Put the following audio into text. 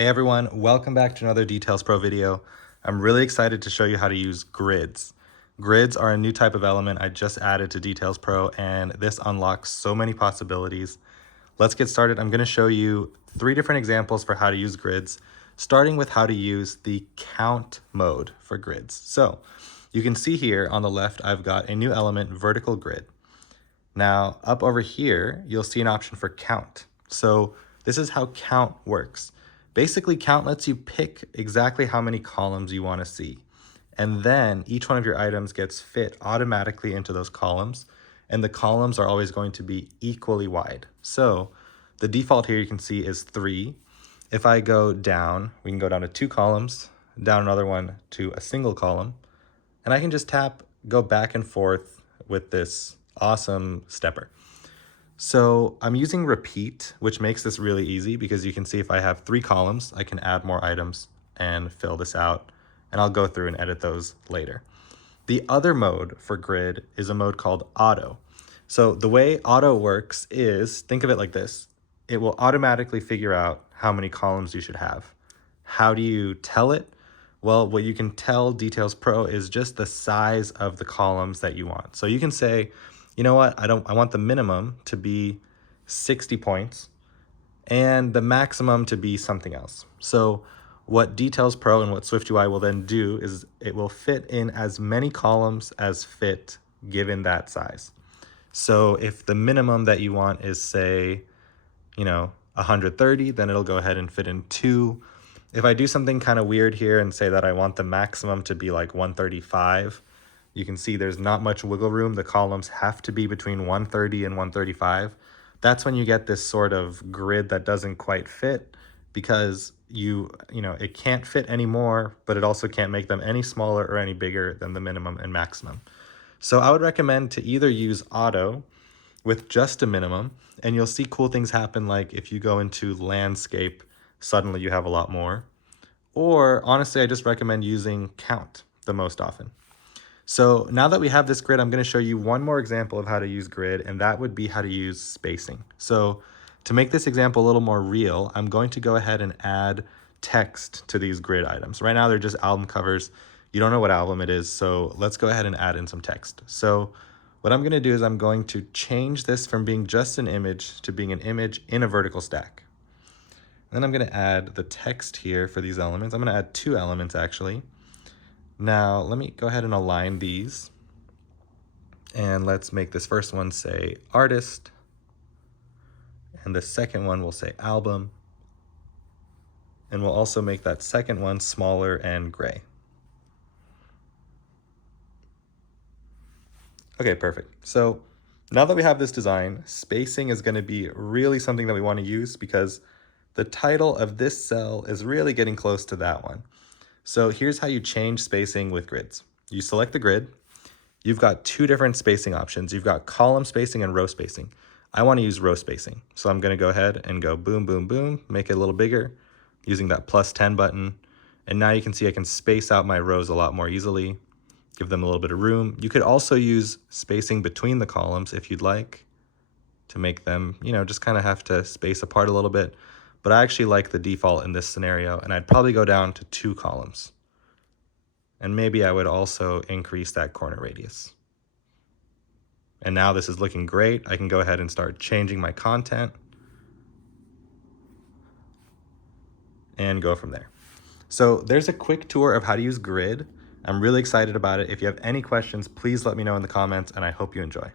Hey everyone, welcome back to another Details Pro video. I'm really excited to show you how to use grids. Grids are a new type of element I just added to Details Pro, and this unlocks so many possibilities. Let's get started. I'm going to show you 3 different examples for how to use grids, starting with how to use the count mode for grids. So you can see here on the left, I've got a new element, vertical grid. Now up over here, you'll see an option for count. So this is how count works. Basically, count lets you pick exactly how many columns you want to see. And then each one of your items gets fit automatically into those columns. And the columns are always going to be equally wide. So the default here you can see is 3. If I go down, we can go down to 2 columns, down another one to a single column. And I can just tap, go back and forth with this awesome stepper. So I'm using repeat, which makes this really easy because you can see if I have 3 columns, I can add more items and fill this out, and I'll go through and edit those later. The other mode for grid is a mode called auto. So the way auto works is, think of it like this. It will automatically figure out how many columns you should have. How do you tell it? Well, what you can tell Details Pro is just the size of the columns that you want. So you can say, you know what, I want the minimum to be 60 points and the maximum to be something else. So what Details Pro and what SwiftUI will then do is it will fit in as many columns as fit given that size. So if the minimum that you want is, say, 130, then it'll go ahead and fit in 2. If I do something kind of weird here and say that I want the maximum to be like 135, you can see there's not much wiggle room. The columns have to be between 130 and 135. That's when you get this sort of grid that doesn't quite fit because it can't fit anymore, but it also can't make them any smaller or any bigger than the minimum and maximum. So I would recommend to either use auto with just a minimum, and you'll see cool things happen, like if you go into landscape, suddenly you have a lot more. Or honestly, I just recommend using count the most often. So now that we have this grid, I'm going to show you one more example of how to use grid, and that would be how to use spacing. So to make this example a little more real, I'm going to go ahead and add text to these grid items. Right now, they're just album covers. You don't know what album it is, so let's go ahead and add in some text. So what I'm going to do is I'm going to change this from being just an image to being an image in a vertical stack. Then I'm going to add the text here for these elements. I'm going to add 2 elements, actually. Now, let me go ahead and align these. And let's make this first one say artist. And the second one will say album. And we'll also make that second one smaller and gray. Okay, perfect. So now that we have this design, spacing is going to be really something that we want to use because the title of this cell is really getting close to that one. So here's how you change spacing with grids. You select the grid. You've got 2 different spacing options. You've got column spacing and row spacing. I want to use row spacing. So I'm going to go ahead and go boom, boom, boom, make it a little bigger using that +10 button. And now you can see I can space out my rows a lot more easily, give them a little bit of room. You could also use spacing between the columns if you'd like to make them, just kind of have to space apart a little bit. But I actually like the default in this scenario, and I'd probably go down to 2 columns. And maybe I would also increase that corner radius. And now this is looking great. I can go ahead and start changing my content and go from there. So there's a quick tour of how to use grid. I'm really excited about it. If you have any questions, please let me know in the comments, and I hope you enjoy.